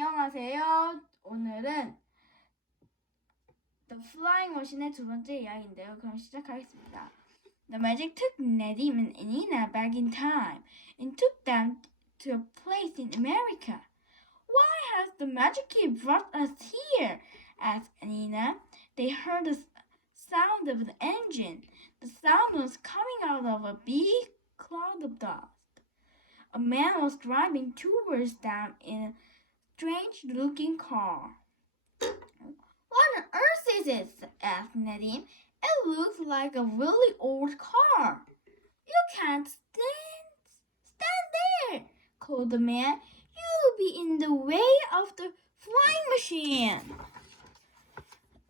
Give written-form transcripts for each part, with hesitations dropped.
안녕하세요. 오늘은 The Flying Machine의 두 번째 이야기인데요. 그럼 시작하겠습니다. The magic took Nadim and Nina back in time and took them to a place in America. Why has the magic key brought us here? Asked Nina. They heard the sound of the engine. The sound was coming out of a big cloud of dust. A man was driving towards them in a strange-looking car. What on earth is it? Asked Nadim. It looks like a really old car. You can't stand there, called the man. You'll be in the way of the flying machine.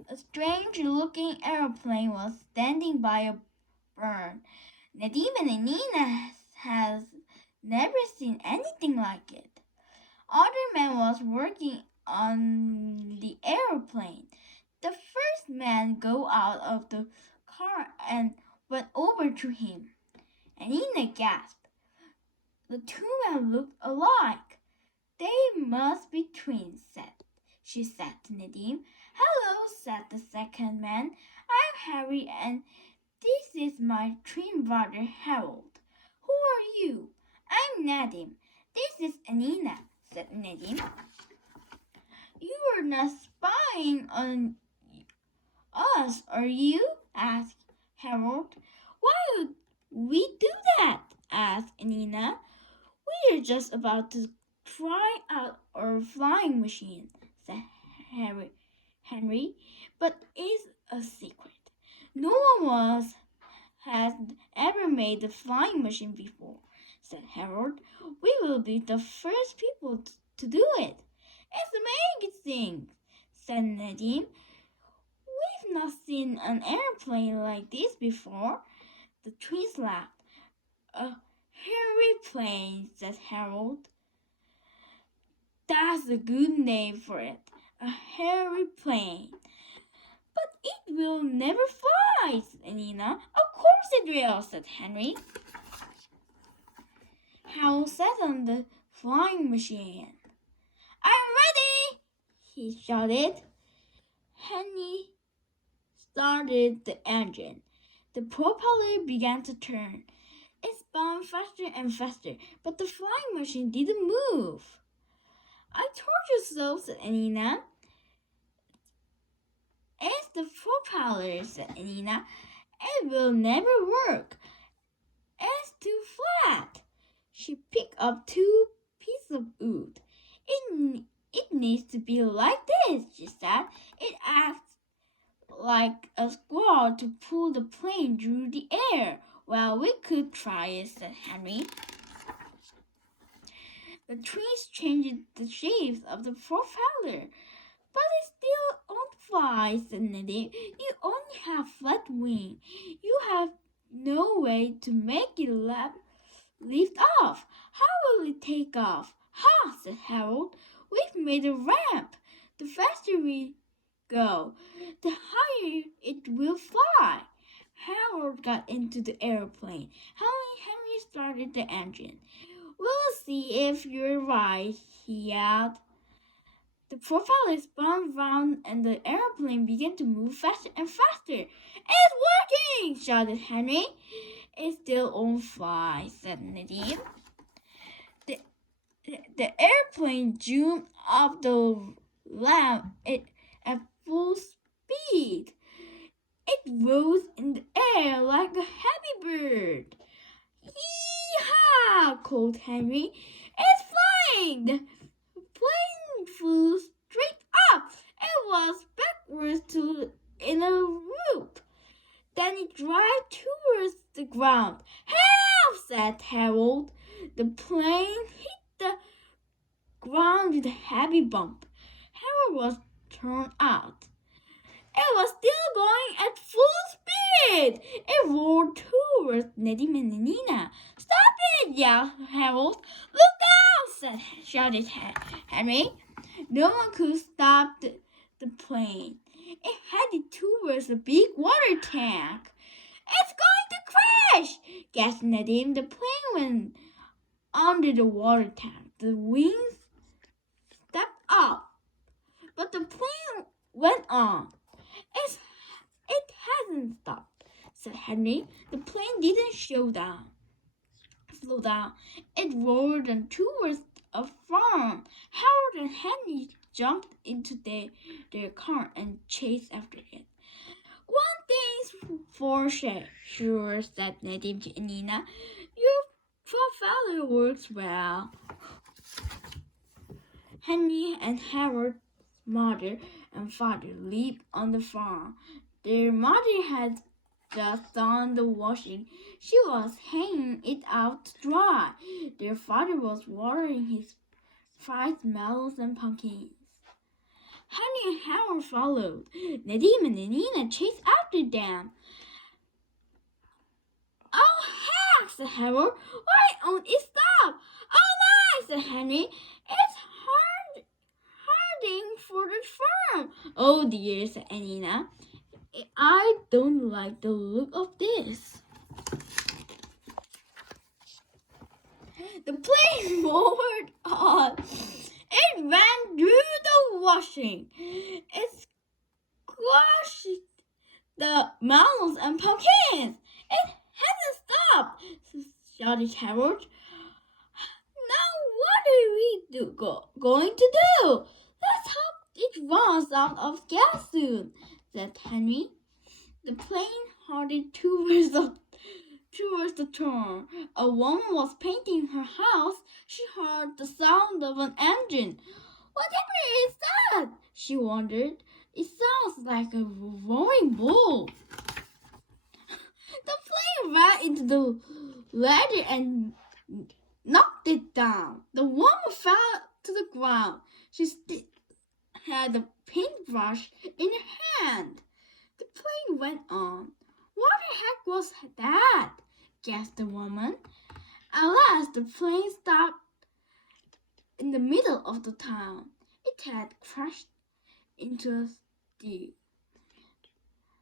A strange-looking airplane was standing by a burn. Nadim and Nina has never seen anything like it. Other man was working on the airplane. The first man got out of the car and went over to him. And Nina gasped. The two men looked alike. They must be twins, she said to Nadim. Hello, said the second man. I'm Harry and this is my twin brother Harold. Who are you? I'm Nadim. This is Nina, said Nadim. You are not spying on us, are you? Asked Harold. Why would we do that? Asked Nina. We are just about to try out our flying machine, said Henry, but it's a secret. No one has ever made a flying machine before, said Harold. We will be the first people to do it. It's amazing, said Nadim. We've not seen an airplane like this before. The twins laughed. A hairy-plane, said Harold. That's a good name for it, a hairy-plane. But it will never fly, said Nina. Of course it will, said Henry. Harold sat on the flying machine. I'm ready, he shouted. Henry started the engine. The propeller began to turn. It spun faster and faster, but the flying machine didn't move. I told you so, said Nina. It's the propeller, said Nina. It will never work. It's too flat. She picked up two pieces of wood. It needs to be like this, she said. It acts like a squall to pull the plane through the air. Well, we could try it, said Henry. The twins changed the shapes of the propeller. But it still won't fly, said Nadim. You only have flat wings. You have no way to make it lift off. How will it take off? Ha, said Harold. We've made a ramp. The faster we go, the higher it will fly. Harold got into the airplane. Henry started the engine. We'll see if you're right, he yelled. The propeller spun round and the airplane began to move faster and faster. It's working, shouted Henry. It still won't fly, said Nadim. The airplane zoomed up the ramp at full speed. It rose in the air like a happy bird. Yee-haw, called Henry. It's flying! The plane flew straight up. It was backwards in a loop. Then it dropped towards the ground. Help, said Harold. The plane hit the ground with a heavy bump. Harold was thrown out. It was still going at full speed. It roared towards Nadim and Nina. Stop it, yelled Harold. Look out, shouted Henry. No one could stop the plane. It headed towards a big water tank. It's going to crash, gasped Nadim. The plane went under the water tank. The wings stepped up. on. It hasn't stopped, said Henry. The plane didn't slow down. It roared towards a farm. Harold and Henry jumped into their car and chased after it. One thing's for sure, said Nadim to Nina. Your propeller works well. Henry and Harold's mother and father lived on the farm. Their mother had just done the washing. She was hanging it out to dry. Their father was watering his fried melons and pumpkins. Henry and Harold followed. Nadim and Nina chased after them. Oh, heck, said Harold. Why won't it stop? Oh, my, said Henry. It's harding for the farm. Oh, dear, said Nina. I don't like the look of this. The plane roared on. It ran through the washing. It squashed the melons and pumpkins. It hasn't stopped, shouted Harold. Now what are we going to do? Let's hope it runs out of gas soon, said Henry. The plane headed towards the turn. A woman was painting her house. She heard the sound of an engine. Whatever is that? She wondered. It sounds like a roaring bull. The plane ran into the ladder and knocked it down. The woman fell to the ground. She had a paintbrush in her hand. The plane went on. What the heck was that? Gasped the woman. At last, the plane stopped in the middle of the town. It had crashed into a steep.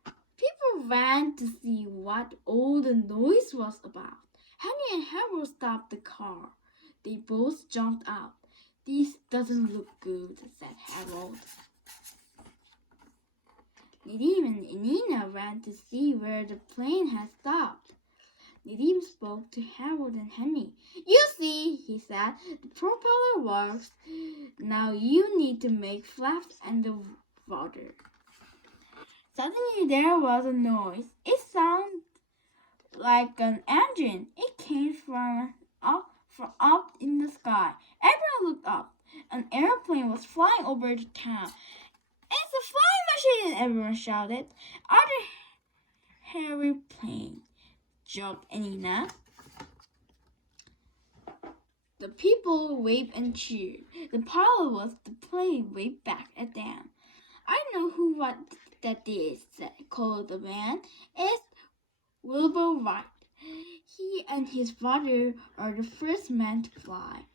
People ran to see what all the noise was about. Henry and Harold stopped the car. They both jumped out. This doesn't look good, said Harold. Nadim and Nina ran to see where the plane had stopped. Nadim spoke to Harold and Henry. You see, he said, the propeller works. Now you need to make flaps and the rudder. Suddenly there was a noise. It sounded like an engine. It came from up in the sky. Everyone looked up. An airplane was flying over the town. It's a flying machine, everyone shouted. Other hairy plane, joked Nina. The people waved and cheered. The pilot was the plane waved back at them. I know what that is, called the man. It's Wilbur Wright. He and his father are the first men to fly.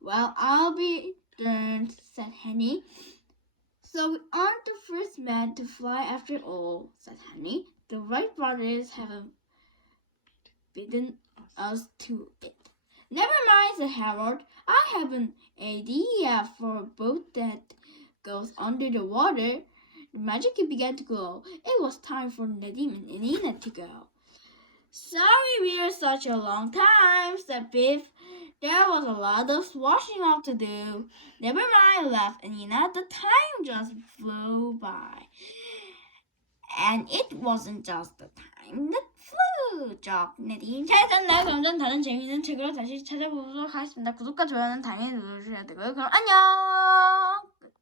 Well, I'll be darned, said Henry. So we aren't the first men to fly after all, said Henry. The Wright brothers haven't beaten us to it. Never mind, said Harold. I have an idea for a boat that goes under the water. The magic began to glow. It was time for Nadim and Nina to go. Sorry we're such a long time, said Biff. There was a lot of washing up to do. Never mind, laughed Nina. The time just flew by. And it wasn't just the time that flew, joked Nadim. 자, 일단 나 그럼 전 다른 재미있는 책으로 다시 찾아보도록 하겠습니다. 구독과 좋아요는 당연히 눌러주셔야 되고요. 그럼 안녕!